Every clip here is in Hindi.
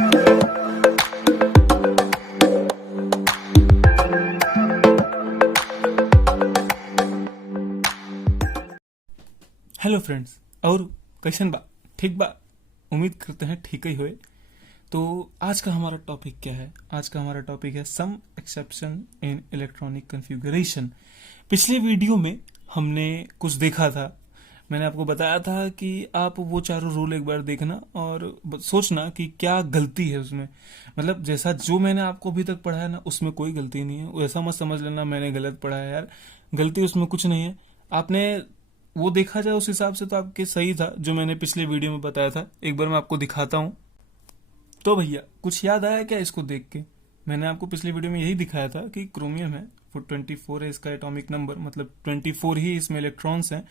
हेलो फ्रेंड्स, और कैसन बा? ठीक बा? उम्मीद करते हैं ठीक ही होए। तो आज का हमारा टॉपिक क्या है? आज का हमारा टॉपिक है some exception in electronic configuration. पिछले वीडियो में हमने कुछ देखा था। मैंने आपको बताया था कि आप वो चारों रूल एक बार देखना और सोचना कि क्या गलती है उसमें। मतलब जैसा जो मैंने आपको अभी तक पढ़ाया ना, उसमें कोई गलती नहीं है। ऐसा मत समझ लेना मैंने गलत पढ़ाया, यार गलती उसमें कुछ नहीं है। आपने वो देखा जाए उस हिसाब से तो आपके सही था जो मैंने पिछले वीडियो में बताया था। एक बार मैं आपको दिखाता हूँ। तो भैया कुछ याद आया क्या इसको देख के? मैंने आपको पिछले वीडियो में यही दिखाया था कि क्रोमियम है, 24 है इसका एटॉमिक नंबर, मतलब 24 ही इसमें इलेक्ट्रॉन्स हैं।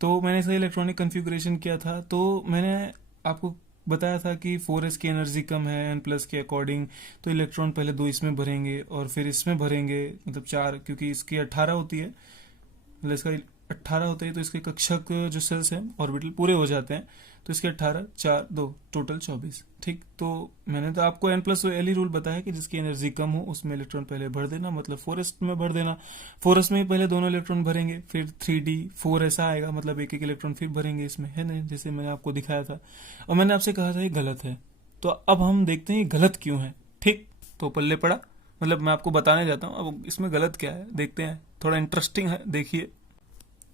तो मैंने इसका इलेक्ट्रॉनिक कन्फिग्रेशन किया था। तो मैंने आपको बताया था कि 4s की एनर्जी कम है n प्लस के अकॉर्डिंग, तो इलेक्ट्रॉन पहले 2 इसमें भरेंगे और फिर इसमें भरेंगे, मतलब 4, क्योंकि इसकी 18 होती है, मतलब इसका 18 होता है तो इसके कक्षक जो सेल्स हैं ऑर्बिटल पूरे हो जाते हैं। तो इसके 18, 4, 2 टोटल 24। ठीक, तो मैंने तो आपको n प्लस एल ही रूल बताया कि जिसकी एनर्जी कम हो उसमें इलेक्ट्रॉन पहले भर देना, मतलब 4s में भर देना। 4s में ही पहले दोनों इलेक्ट्रॉन भरेंगे, फिर 3d4 ऐसा आएगा, मतलब एक एक इलेक्ट्रॉन फिर भरेंगे इसमें, है ना, जैसे मैंने आपको दिखाया था। और मैंने आपसे कहा था ये गलत है। तो अब हम देखते हैं ये गलत क्यों है। ठीक, तो पल्ले पड़ा, मतलब मैं आपको बताने जाता हूँ अब इसमें गलत क्या है, देखते हैं। थोड़ा इंटरेस्टिंग है, देखिए।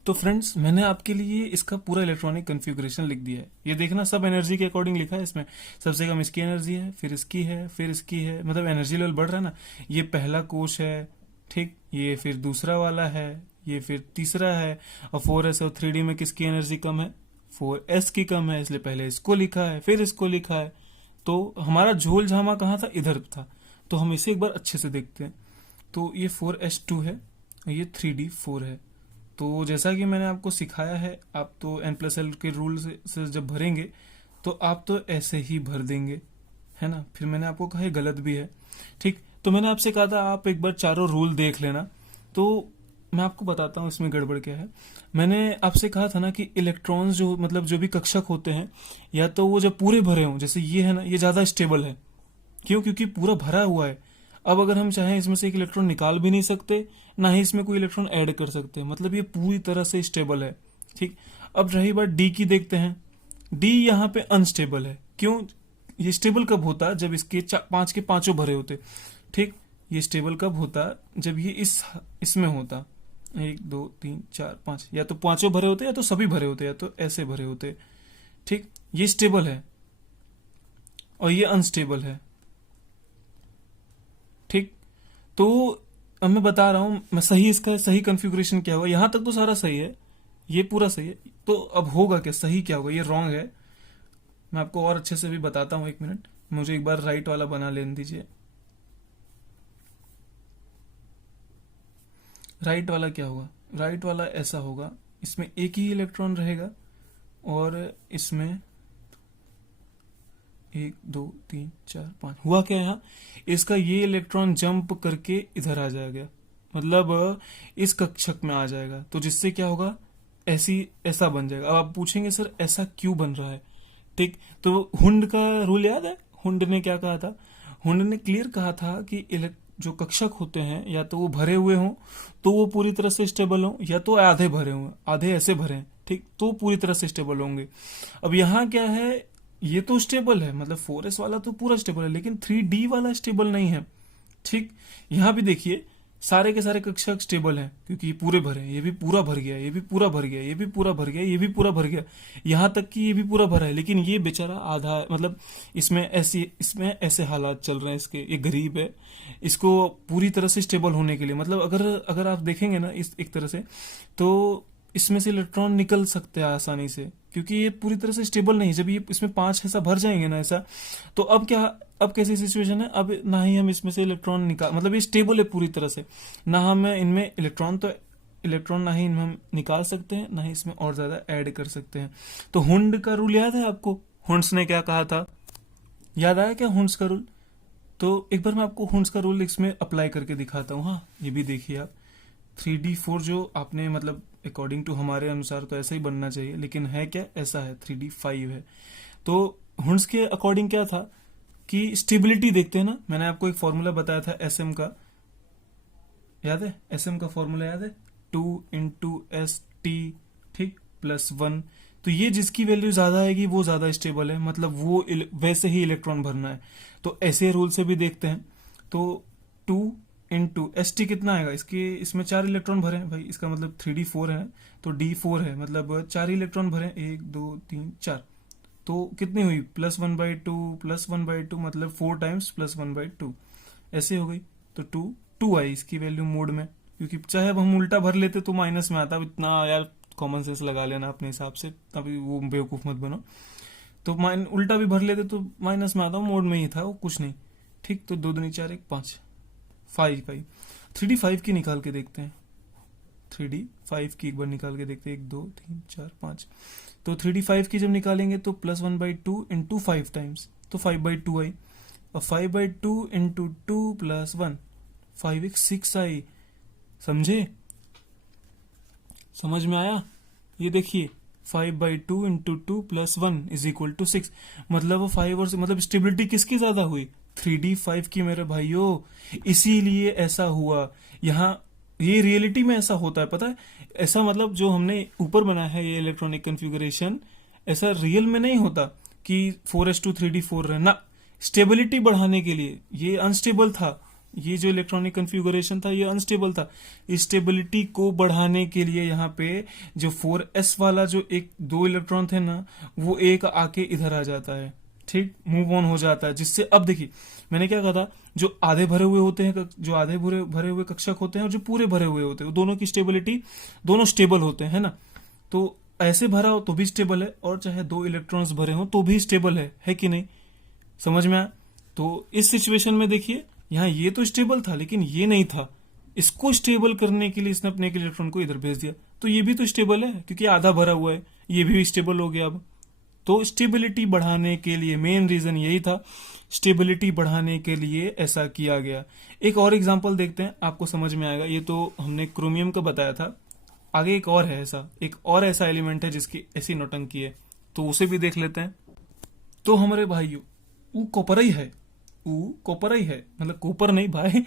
तो फ्रेंड्स, मैंने आपके लिए इसका पूरा इलेक्ट्रॉनिक कॉन्फ़िगरेशन लिख दिया है। ये देखना, सब एनर्जी के अकॉर्डिंग लिखा है इसमें। सबसे कम इसकी एनर्जी है, फिर इसकी है, फिर इसकी है, मतलब एनर्जी लेवल बढ़ रहा है ना। ये पहला कोश है, ठीक, ये फिर दूसरा वाला है, ये फिर तीसरा है। और 4s और 3d में किसकी एनर्जी कम है? 4s की कम है, इसलिए पहले इसको लिखा है फिर इसको लिखा है। तो हमारा झोल झामा कहाँ था? इधर था। तो हम इसे एक बार अच्छे से देखते हैं। तो ये 4s2 है, ये 3d4 है। तो जैसा कि मैंने आपको सिखाया है, आप तो n प्लस एल के रूल से जब भरेंगे तो आप तो ऐसे ही भर देंगे, है ना। फिर मैंने आपको कहा गलत भी है। ठीक, तो मैंने आपसे कहा था आप एक बार चारों रूल देख लेना। तो मैं आपको बताता हूँ इसमें गड़बड़ क्या है। मैंने आपसे कहा था ना कि इलेक्ट्रॉन्स जो, मतलब जो भी कक्षक होते हैं, या तो वो जब पूरे भरे हों, जैसे ये है ना, ये ज्यादा स्टेबल है। क्यों? क्योंकि पूरा भरा हुआ है। अब अगर हम चाहें इसमें से एक इलेक्ट्रॉन निकाल भी नहीं सकते, ना ही इसमें कोई इलेक्ट्रॉन ऐड कर सकते, मतलब ये पूरी तरह से स्टेबल है। ठीक, अब रही बात डी की, देखते हैं। डी यहाँ पे अनस्टेबल है। क्यों? ये स्टेबल कब होता? जब इसके 5 के पांचों भरे होते। ठीक, ये स्टेबल कब होता? जब ये इसमें होता। 1 2 3 4 5, या तो पांचों भरे होते या तो सभी भरे होते या तो ऐसे भरे होते। ठीक, ये स्टेबल है और ये अनस्टेबल है। ठीक, तो अब मैं बता रहा हूं मैं सही, इसका सही कॉन्फ़िगरेशन क्या होगा। यहां तक तो सारा सही है, ये पूरा सही है। तो अब होगा क्या, सही क्या होगा? ये रॉन्ग है। मैं आपको और अच्छे से भी बताता हूं, 1 मिनट, मुझे एक बार राइट वाला बना लेने दीजिए। राइट वाला क्या होगा? राइट वाला ऐसा होगा, इसमें एक ही इलेक्ट्रॉन रहेगा और इसमें 1 2 3 4 5। हुआ क्या यहाँ? इसका ये इलेक्ट्रॉन जंप करके इधर आ जाएगा, मतलब इस कक्षक में आ जाएगा। तो जिससे क्या होगा, ऐसा बन जाएगा। अब आप पूछेंगे सर ऐसा क्यों बन रहा है? ठीक, तो हुंड का रूल याद है? हुंड ने क्या कहा था? हुंड ने क्लियर कहा था कि जो कक्षक होते हैं, या तो वो भरे हुए हों तो वो पूरी तरह से स्टेबल हों, या तो आधे भरे हों, आधे ऐसे भरे हैं, ठीक, तो पूरी तरह से स्टेबल होंगे। अब यहाँ क्या है, ये तो स्टेबल है, मतलब 4s वाला तो पूरा स्टेबल है, लेकिन 3d वाला स्टेबल नहीं है। ठीक, यहां भी देखिए, सारे के सारे कक्षक स्टेबल हैं क्योंकि ये पूरे भरे हैं। ये भी पूरा भर गया, ये भी पूरा भर गया, ये भी पूरा भर गया, ये भी पूरा भर गया, यहां तक कि ये भी पूरा भरा है। लेकिन ये बेचारा आधा है, मतलब इसमें ऐसे हालात चल रहे हैं इसके। ये गरीब है, इसको पूरी तरह से स्टेबल होने के लिए, मतलब अगर आप देखेंगे ना इस एक तरह से, तो इसमें से इलेक्ट्रॉन निकल सकते हैं आसानी से, क्योंकि ये पूरी तरह से स्टेबल नहीं। जब ये इसमें 5 ऐसा भर जाएंगे ना ऐसा, तो अब क्या, अब कैसी सिचुएशन है? अब ना ही हम इसमें से इलेक्ट्रॉन निकाल, मतलब ये स्टेबल है पूरी तरह से, ना हम इनमें इलेक्ट्रॉन ना ही इनमें हम निकाल सकते हैं, ना ही इसमें और ज्यादा ऐड कर सकते हैं। तो हुंड का रूल याद है आपको? हुंड्स ने क्या कहा था? याद आया क्या हुंड्स का रूल? तो एक बार मैं आपको हुंड्स का रूल इसमें अप्लाई करके दिखाता हूँ। हाँ, ये भी देखिए आप। 3d4 जो आपने, मतलब अकॉर्डिंग टू हमारे अनुसार तो ऐसा ही बनना चाहिए, लेकिन है क्या, ऐसा है, 3d5 है। तो हुंड्स के अकॉर्डिंग क्या था? कि स्टेबिलिटी देखते हैं ना, मैंने आपको एक फॉर्मूला बताया था एसएम का, याद है? एसएम का फॉर्मूला याद है? 2 × ST, ठीक, +1। तो ये जिसकी वैल्यू ज्यादा आएगी वो ज्यादा स्टेबल है, मतलब वो वैसे ही इलेक्ट्रॉन भरना है। तो ऐसे रूल से भी देखते हैं। तो 2 × ST कितना आएगा? इसमें 4 इलेक्ट्रॉन भरे हैं भाई, इसका मतलब 3D4 है, तो D4 है, मतलब 4 इलेक्ट्रॉन भरे, 1 2 3 4। तो कितनी हुई? +1/2 +1/2, मतलब 4 टाइम्स +1/2, ऐसे हो गई। तो 2 आई इसकी वैल्यू मोड में, क्योंकि चाहे अब हम उल्टा भर लेते तो माइनस में आता। अब इतना यार कॉमन सेंस लगा लेना अपने हिसाब से, अभी वो बेवकूफ मत बनो। तो उल्टा भी भर लेते तो माइनस में आता, मोड में ही था वो, कुछ नहीं, ठीक। तो 2 दूनी 4 1 5 5 आई। 3D5 की निकाल के देखते हैं, 3D5 की एक बार निकाल के देखते हैं, 1 2 3 4 5। तो 3D5 की जब निकालेंगे तो +1/2 × 5 टाइम्स, तो 5/2 आई। और 5/2 × 2 + 1, 5 1 6 आई। समझे? समझ में आया? ये देखिए 5/2 × 2 + 1 = 6, मतलब वो 5 और मतलब स्टेबिलिटी किसकी ज्यादा हुई? 3D5 की मेरे भाइयों। इसीलिए ऐसा हुआ यहाँ, ये रियलिटी में ऐसा होता है, पता है? ऐसा मतलब जो हमने ऊपर बनाया है ये इलेक्ट्रॉनिक कन्फिगरेशन, ऐसा रियल में नहीं होता कि 4s2 3D4 रहना। स्टेबिलिटी बढ़ाने के लिए, ये अनस्टेबल था, ये जो इलेक्ट्रॉनिक कन्फिगरेशन था ये अनस्टेबल था। स्टेबिलिटी को बढ़ाने के लिए यहाँ पे जो 4s वाला जो 2 इलेक्ट्रॉन थे ना, वो एक आके इधर आ जाता है, ठीक, मूव ऑन हो जाता है। जिससे अब देखिए मैंने क्या कहा था, जो आधे भरे हुए होते हैं, जो आधे भरे हुए कक्षक होते हैं और जो पूरे भरे हुए होते हैं, वो दोनों की स्टेबिलिटी, दोनों स्टेबल होते हैं, है ना? तो ऐसे भरा हो तो भी स्टेबल है, और चाहे 2 इलेक्ट्रॉन्स भरे हो तो भी स्टेबल है कि नहीं? समझ में आया? तो इस सिचुएशन में देखिए यहाँ ये तो स्टेबल था लेकिन ये नहीं था, इसको स्टेबल करने के लिए इसने अपने एक इलेक्ट्रॉन को इधर भेज दिया, तो ये भी तो स्टेबल है क्योंकि आधा भरा हुआ है, ये भी स्टेबल हो गया अब। तो स्टेबिलिटी बढ़ाने के लिए मेन रीजन यही था, स्टेबिलिटी बढ़ाने के लिए ऐसा किया गया। एक और एग्जांपल देखते हैं, आपको समझ में आएगा। ये तो हमने क्रोमियम का बताया था, आगे एक और है ऐसा, एक और ऐसा एलिमेंट है जिसकी ऐसी नौटंकी है, तो उसे भी देख लेते हैं। तो हमारे भाइयों वो कॉपर ही है, वो कॉपर ही है, मतलब कॉपर नहीं भाई,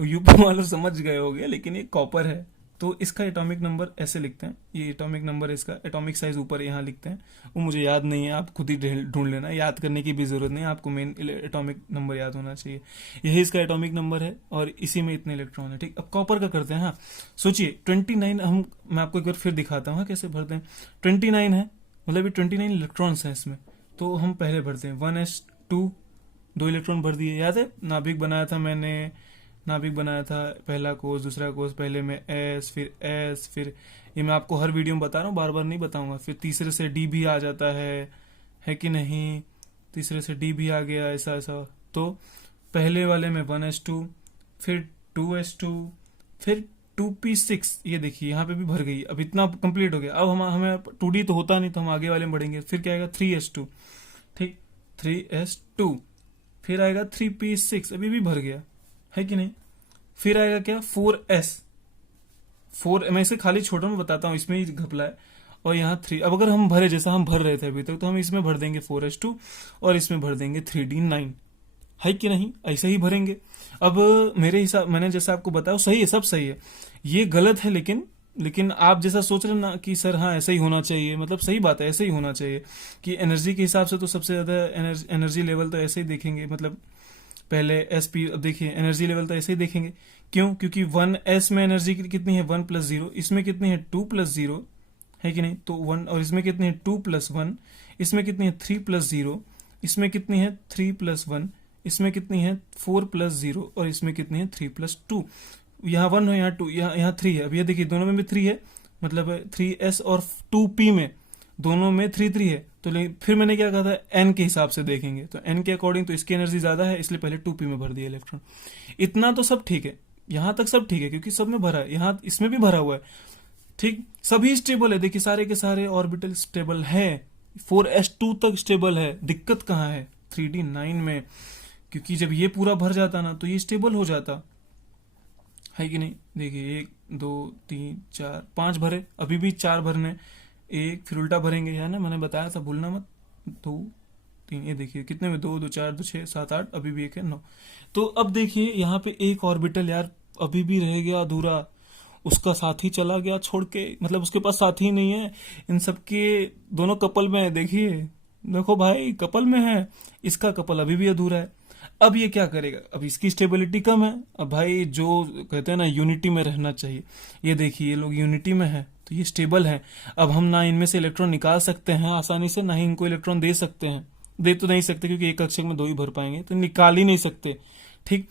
यूपी वाले समझ गए होंगे, लेकिन ये कॉपर है। तो इसका एटॉमिक नंबर ऐसे लिखते हैं, ये एटॉमिक नंबर, इसका एटॉमिक साइज ऊपर यहाँ लिखते हैं, वो मुझे याद नहीं है, आप खुद ही ढूंढ लेना, याद करने की भी जरूरत नहीं है, आपको मेन एटॉमिक नंबर याद होना चाहिए। यही इसका एटॉमिक नंबर है और इसी में इतने इलेक्ट्रॉन है, ठीक। अब कॉपर का करते हैं। हाँ सोचिए 29, मैं आपको एक बार फिर दिखाता हूँ कैसे भरते हैं। 29 है, मतलब ये 29 इलेक्ट्रॉन्स हैं इसमें, तो हम पहले भरते हैं 1s2, 2 इलेक्ट्रॉन भर दिए। याद है नाभिक बनाया था मैंने, नाभिक बनाया था, पहला कोष दूसरा कोष, पहले में एस, फिर ये मैं आपको हर वीडियो में बता रहा हूँ, बार बार नहीं बताऊंगा। फिर तीसरे से डी भी आ जाता है कि नहीं? तीसरे से डी भी आ गया, ऐसा ऐसा। तो पहले वाले में 1s2, फिर 2s2, फिर 2p6, ये देखिए यहाँ पे भी भर गई। अब इतना कंप्लीट हो गया। अब हमें 2d तो होता नहीं, तो हम आगे वाले में बढ़ेंगे। फिर क्या आएगा? 3s2, ठीक, 3s2, फिर आएगा 3p6, अभी भी भर गया, है कि नहीं? फिर आएगा क्या? 4 मैं इसे खाली छोटा में बताता हूँ, इसमें ही घपला है। और यहाँ 3, अब अगर हम भरे जैसा हम भर रहे थे अभी तक, तो हम इसमें भर देंगे 4s2 और इसमें भर देंगे 3d9, है कि नहीं? ऐसे ही भरेंगे। अब मेरे हिसाब, मैंने जैसा आपको बताया सही है, सब सही है, ये गलत है, लेकिन आप जैसा सोच रहे ना कि सर हाँ ऐसा ही होना चाहिए, मतलब सही बात है, ऐसे ही होना चाहिए कि एनर्जी के हिसाब से तो सबसे ज्यादा एनर्जी लेवल तो ऐसे ही देखेंगे, मतलब पहले एसपी। अब देखिए एनर्जी लेवल तो ऐसे ही देखेंगे, क्यों? क्योंकि 1s में एनर्जी कितनी है? 1 + 0, इसमें कितनी है? 2 + 0, है कि नहीं? तो 1, और इसमें कितनी है? 2 + 1, इसमें कितनी है? 3 + 0, इसमें कितनी है? 3 + 1, इसमें कितनी है? 4 + 0, और इसमें कितनी है? 3 + 2। यहाँ 1 है, यहाँ 2, यहाँ 3 है। अब ये देखिए दोनों में भी 3 है, मतलब 3s और 2p में दोनों में 3 3 है। तो फिर मैंने क्या कहा था? n के हिसाब से देखेंगे, तो n के अकॉर्डिंग तो इसकी एनर्जी ज्यादा है, इसलिए पहले 2p में भर दिया इलेक्ट्रॉन। इतना तो सब ठीक है, यहां तक सब ठीक है, क्योंकि सब में भरा है, यहाँ इसमें भी भरा हुआ है, ठीक। सभी स्टेबल है, देखिए सारे के सारे ऑर्बिटल स्टेबल है, 4s2 तक स्टेबल है। दिक्कत कहाँ है? 3d9 में, क्योंकि जब ये पूरा भर जाता ना तो ये स्टेबल हो जाता, है कि नहीं? देखिए 1 2 3 4 5 भरे, अभी भी 4 भरने, एक फिर उल्टा भरेंगे, है ना? मैंने बताया था, भूलना मत। 2 3, ये देखिए कितने में 2 2 4 2 6 7 8, अभी भी एक है 9। तो अब देखिए यहाँ पे एक ऑर्बिटल यार अभी भी रह गया अधूरा, उसका साथी चला गया छोड़ के, मतलब उसके पास साथी ही नहीं है। इन सबके दोनों कपल में है, देखिए, देखो भाई कपल में है, इसका कपल अभी भी अधूरा है। अब ये क्या करेगा, अब इसकी स्टेबिलिटी कम है। अब भाई जो कहते हैं ना यूनिटी में रहना चाहिए, ये देखिए ये लोग यूनिटी में है तो ये स्टेबल है। अब हम ना इनमें से इलेक्ट्रॉन निकाल सकते हैं आसानी से, ना ही इनको इलेक्ट्रॉन दे सकते हैं। दे तो नहीं सकते क्योंकि एक कक्षक में 2 ही भर पाएंगे, तो निकाल ही नहीं सकते। ठीक,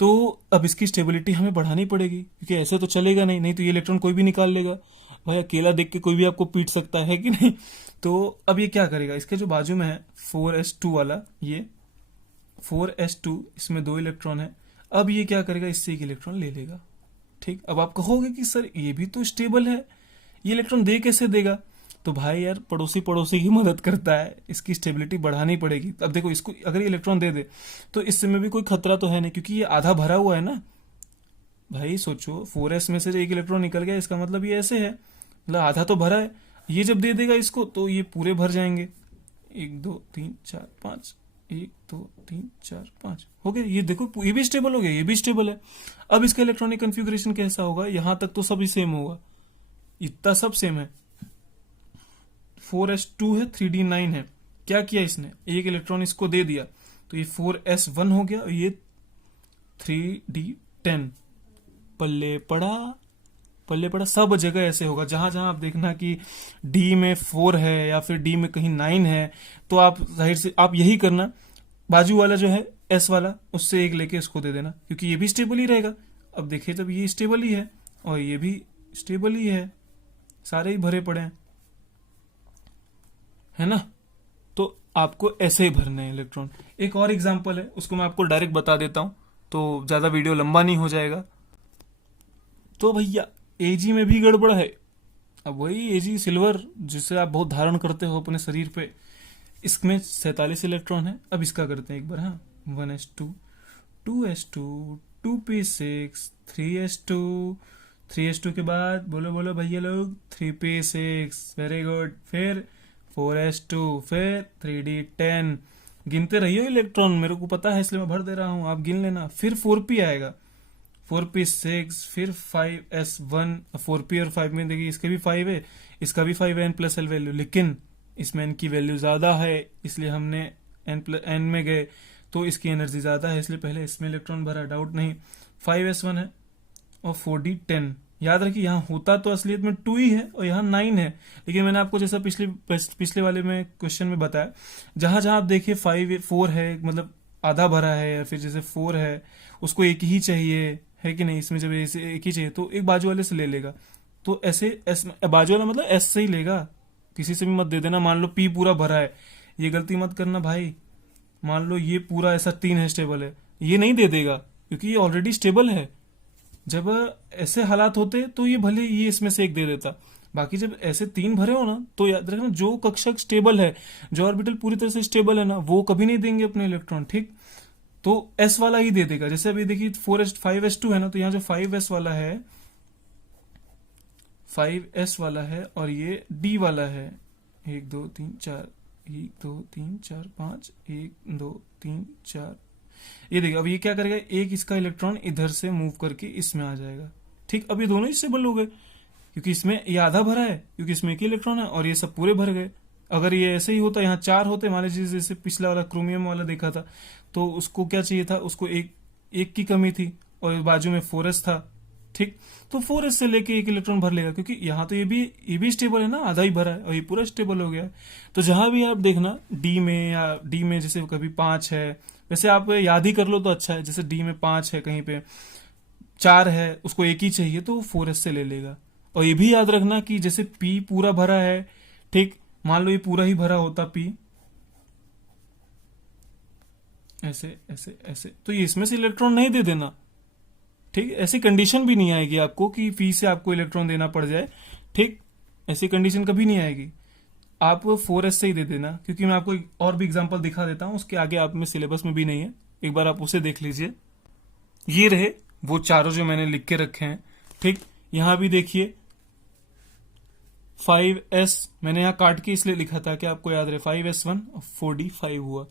तो अब इसकी स्टेबिलिटी हमें बढ़ानी पड़ेगी क्योंकि ऐसे तो चलेगा नहीं, नहीं तो ये इलेक्ट्रॉन कोई भी निकाल लेगा। भाई अकेला देख के कोई भी आपको पीट सकता है कि नहीं। तो अब ये क्या करेगा, इसके जो बाजू में है 4s2 वाला, ये 4s2, इसमें 2 इलेक्ट्रॉन है। अब ये क्या करेगा, इससे एक इलेक्ट्रॉन ले लेगा। ठीक, अब आप कहोगे कि सर ये भी तो स्टेबल है, ये इलेक्ट्रॉन दे कैसे देगा। तो भाई यार पड़ोसी पड़ोसी की मदद करता है, इसकी स्टेबिलिटी बढ़ानी पड़ेगी। अब देखो इसको अगर ये इलेक्ट्रॉन दे दे तो इससे में भी कोई खतरा तो है नहीं क्योंकि ये आधा भरा हुआ है ना। भाई सोचो 4s में से एक इलेक्ट्रॉन निकल गया, इसका मतलब ये ऐसे है, मतलब आधा तो भरा है। ये जब दे देगा इसको तो ये पूरे भर जाएंगे, 1 2 3 4 5, 1 2 3 4 5 हो गया। ये देखो ये भी स्टेबल हो गया, ये भी स्टेबल है। अब इसका इलेक्ट्रॉनिक कन्फिग्रेशन कैसा होगा, यहां तक तो सभी सेम होगा, इतना सब सेम है। 4s2 है, 3d9 है। क्या किया इसने, एक इलेक्ट्रॉन इसको दे दिया तो ये 4s1 हो गया और ये 3d10। पल्ले पड़ा, पल्ले पड़ा। सब जगह ऐसे होगा, जहां जहां आप देखना कि डी में 4 है या फिर डी में कहीं 9 है, तो आप जाहिर से आप यही करना, बाजू वाला जो है एस वाला उससे एक लेके इसको दे देना क्योंकि ये भी स्टेबल ही रहेगा। अब देखिए जब ये स्टेबल ही है और ये भी स्टेबल ही है, सारे ही भरे पड़े हैं, है ना। तो आपको ऐसे ही भरने हैं इलेक्ट्रॉन। एक और एग्जांपल है, उसको मैं आपको डायरेक्ट बता देता हूं तो ज्यादा वीडियो लंबा नहीं हो जाएगा। तो भैया एजी में भी गड़बड़ है। अब वही एजी सिल्वर जिसे आप बहुत धारण करते हो अपने शरीर पे, इसमें 47 इलेक्ट्रॉन है। अब इसका करते हैं एक बार, हाँ, 1s2, 2s2, 2p6, 3s2, 3s2 के बाद बोलो बोलो भैया लोग 3p6, वेरी गुड। फिर 4s2, फिर 3d10। गिनते रहिए इलेक्ट्रॉन, मेरे को पता है इसलिए मैं भर दे रहा हूं, आप गिन लेना। फिर 4p आएगा, 4p6, फिर 5s1। 4p और 5 में देखिए इसके भी 5 है, इसका भी 5 है n+l वैल्यू, लेकिन इसमें n की वैल्यू ज्यादा है इसलिए हमने n में गए तो इसकी एनर्जी ज्यादा है इसलिए पहले इसमें इलेक्ट्रॉन भरा, डाउट नहीं। 5s1 है और 4d10। याद रखिए यहाँ होता तो असलियत में 2 ही है और यहाँ 9 है, लेकिन मैंने आपको जैसा पिछले वाले में क्वेश्चन में बताया, जहां जहां आप देखिए 4 है मतलब आधा भरा है, या फिर जैसे 4 है उसको एक ही चाहिए, है कि नहीं। इसमें जब ऐसे एक ही चाहिए तो एक बाजू वाले से ले लेगा, तो ऐसे एस बाजू वाला मतलब एस से ही लेगा, किसी से भी मत दे देना। मान लो पी पूरा भरा है, ये गलती मत करना भाई। मान लो ये पूरा ऐसा 3 है स्टेबल है, ये नहीं दे देगा क्योंकि ये ऑलरेडी स्टेबल है। जब ऐसे हालात होते तो ये भले ये इसमें से एक दे देता, बाकी जब ऐसे 3 भरे हो ना तो याद रखना जो कक्षक स्टेबल है, जो ऑर्बिटल पूरी तरह से स्टेबल है ना, वो कभी नहीं देंगे अपने इलेक्ट्रॉन। ठीक, तो एस वाला ही दे देगा। जैसे अभी देखिए 5s2 है ना, तो यहाँ जो 5s वाला है, 5s वाला है और ये डी वाला है, 1 2 3 4, 1 2 3 4 5, 1 2 3 4। ये देखिए अब ये क्या करेगा, एक इसका इलेक्ट्रॉन इधर से मूव करके इसमें आ जाएगा। ठीक, अब ये दोनों ही स्टेबल हो गए क्योंकि इसमें ये आधा भरा है, क्योंकि इसमें एक ही इलेक्ट्रॉन है और ये सब पूरे भर गए। अगर ये ऐसे ही होता, यहाँ 4 होते, मान लीजिए जैसे पिछला वाला क्रोमियम वाला देखा था, तो उसको क्या चाहिए था, उसको एक की कमी थी और बाजू में 4s था। ठीक, तो 4s से लेके एक इलेक्ट्रॉन भर लेगा क्योंकि यहाँ तो ये भी स्टेबल है ना, आधा ही भरा है और ये पूरा स्टेबल हो गया है। तो जहां भी आप देखना डी में, या डी में जैसे कभी 5 है, वैसे आप याद ही कर लो तो अच्छा है। जैसे डी में 5 है, कहीं पे 4 है, उसको एक ही चाहिए तो 4s से ले लेगा। और ये भी याद रखना कि जैसे पी पूरा भरा है, ठीक, मान लो ये पूरा ही भरा होता पी, ऐसे ऐसे ऐसे, तो ये इसमें से इलेक्ट्रॉन नहीं दे देना। ठीक, ऐसी कंडीशन भी नहीं आएगी आपको कि पी से आपको इलेक्ट्रॉन देना पड़ जाए। ठीक, ऐसी कंडीशन कभी नहीं आएगी, आप 4s से ही दे देना। क्योंकि मैं आपको एक और भी एग्जांपल दिखा देता हूं, उसके आगे आप में सिलेबस में भी नहीं है, एक बार आप उसे देख लीजिए। ये रहे वो चारों जो मैंने लिख के रखे हैं। ठीक, यहां भी देखिए 5s, मैंने यहाँ काट के इसलिए लिखा था कि आपको याद रहे, 5s1 और 4d5 हुआ।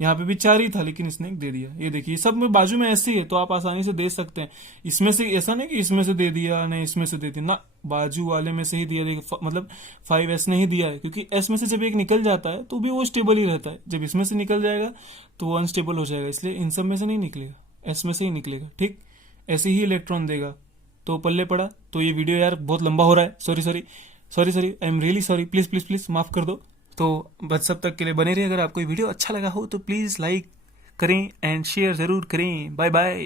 यहाँ पे भी 4 ही था लेकिन इसने एक दे दिया। ये देखिए सब में बाजू में ऐसे ही है, तो आप आसानी से दे सकते हैं। इसमें से ऐसा नहीं कि इसमें से दे दिया, नहीं इसमें से दे दिया ना, बाजू वाले में से ही दिया। देखिए मतलब 5s ने ही दिया है, क्योंकि s में से जब एक निकल जाता है तो भी वो स्टेबल ही रहता है, जब इसमें से निकल जाएगा तो वो अनस्टेबल हो जाएगा, इसलिए इन सब में से नहीं निकलेगा, एस में से ही निकलेगा। ठीक, ऐसे ही इलेक्ट्रॉन देगा। तो पल्ले पड़ा। तो ये वीडियो यार बहुत लंबा हो रहा है, sorry sorry sorry sorry, I am really sorry, please please please माफ कर दो। तो बस सब तक के लिए बने रहिए। अगर आपको ये वीडियो अच्छा लगा हो तो प्लीज लाइक करें एंड शेयर जरूर करें। Bye bye.